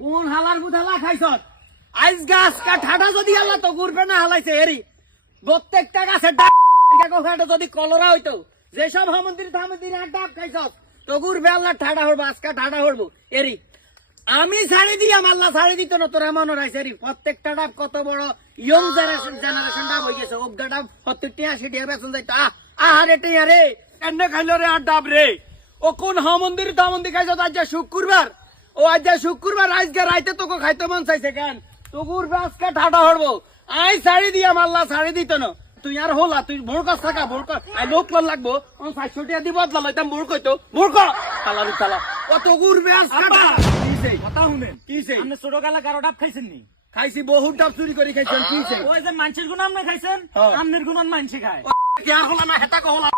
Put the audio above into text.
কোন হালার বুধালা খাইছত আইস গাছ কা ঠাডা যদি আল্লাহ তো ঘুরবে না হালাইছে এরি প্রত্যেকটা গাছের ডাব যদি কলরা হইতো যেসব হামন্দির থামন্দির ডাব খাইছত তো ঘুরবে আল্লাহ ঠাডা হরবো আজকা ঠাডা হরবো এরি আমি ছাড়ি দিলাম আল্লাহ ছাড়ি দিত না তোর এমন রাইছে এরি প্রত্যেকটা ডাব কত বড় ইয়ং জেনারেশন ডাব হয়ে গেছে অগ্গা ডাব 70-80 বেতন যাইতো আহারে টিয়া রে এনে খাইলো রে আর ডাব রে ও কোন হামন্দির থামন্দির খাইছত আজ শুক্রবার ও আজ শুক্রবার আজকে রাইতে তোকে খাইতে মন চাইছে কেন তো ঘুরবে আজকে ঠাডা হরবো আই ছাড়ি দিয়াম আল্লাহ ছাড়ি দিত না তুই আর হলা তুই ভোর কাছ থাকা ভোর কর আই লোক লাগবো 500 টাকা দিব বদলা লইতাম ভোর কইতো ভোর কর তালারি তালা কত ঘুরবে আজকে কিছে কথা শুনেন কিছে আপনি ছোট কালে কারো ডাব খাইছেন নি খাইছি বহুত ডাব চুরি করে খাইছেন কিছে ওই যে মানুষের গুণ আপনি খাইছেন আমনের গুণ মানুষে খায় কি আর হলা না হেতা কো হলা